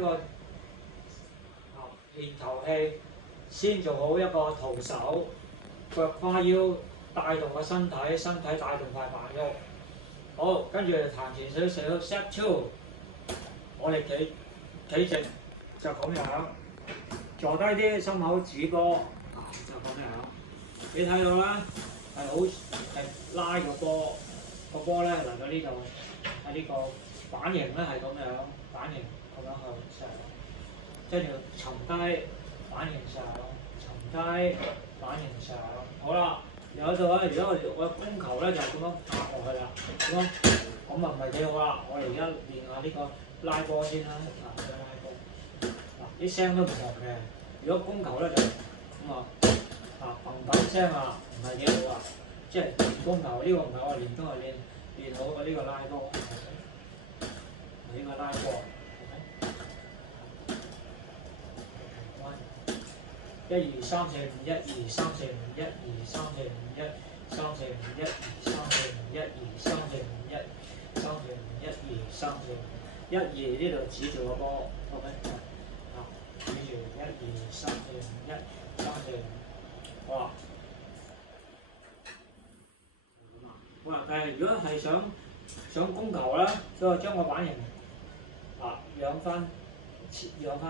個練頭氣，先做好一個徒手，腳跨腰帶動個身體，身體帶動塊板喐。好，跟住彈前少少 step two， 我哋企直就咁樣，坐低啲心口指波，就咁樣。你睇到啦，係拉個波，個波咧嚟到呢度，喺呢個板型咧係咁樣，板型咁樣去上，跟住沉低板型上，沉低板型上。好啦，有到咧，如果我攻球咧就係咁樣拍落去啦，咁啊唔係幾好啦。我哋而家練下呢個拉波先啦，拉波。啲聲都唔同嘅。如果攻球咧就咁砰聲啊，唔係幾好啊。即係練攻球呢個唔係我練，都係練好個呢個拉波，呢個拉波。1 2 3 4 5 1 2 3 4 5 1 2 3 4 5 1 3 4 5 1 2 3 4 5 1 2 3 4 5 1 3 4 5 1 2 3 4 5 1 2呢度指住個波 ，OK， 指住1 2 3 4 5 1 3 4 5，好啦。好啦，但係如果係想攻球咧，所以將個板型仰翻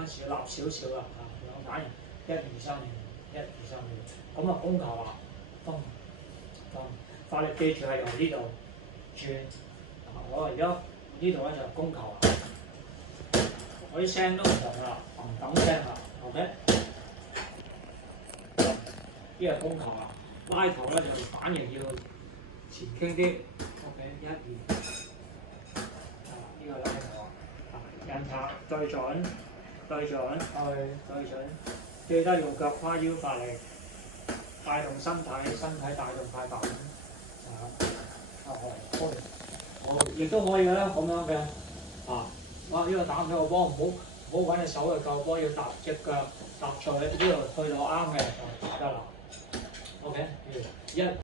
少立少少啦，仰板型。1 2 3 0 1 2 3 0，咁啊攻球啦，發力記住係由呢度轉。我而家呢度咧就攻球啦，我啲聲都唔同啦，砰聲啦 ，OK。呢個攻球啦，拉球咧就板型要前傾啲 ，OK， 1 2，呢個拉球啊，人拍對準，對準。記得用腳跨腰發力，帶動身體帶動塊板。好，亦都可以嘅啦，咁樣嘅。呢個打唔到個波，唔好揾隻手去救波，要踏隻腳踏在呢度去到啱嘅就得啦。OK， 1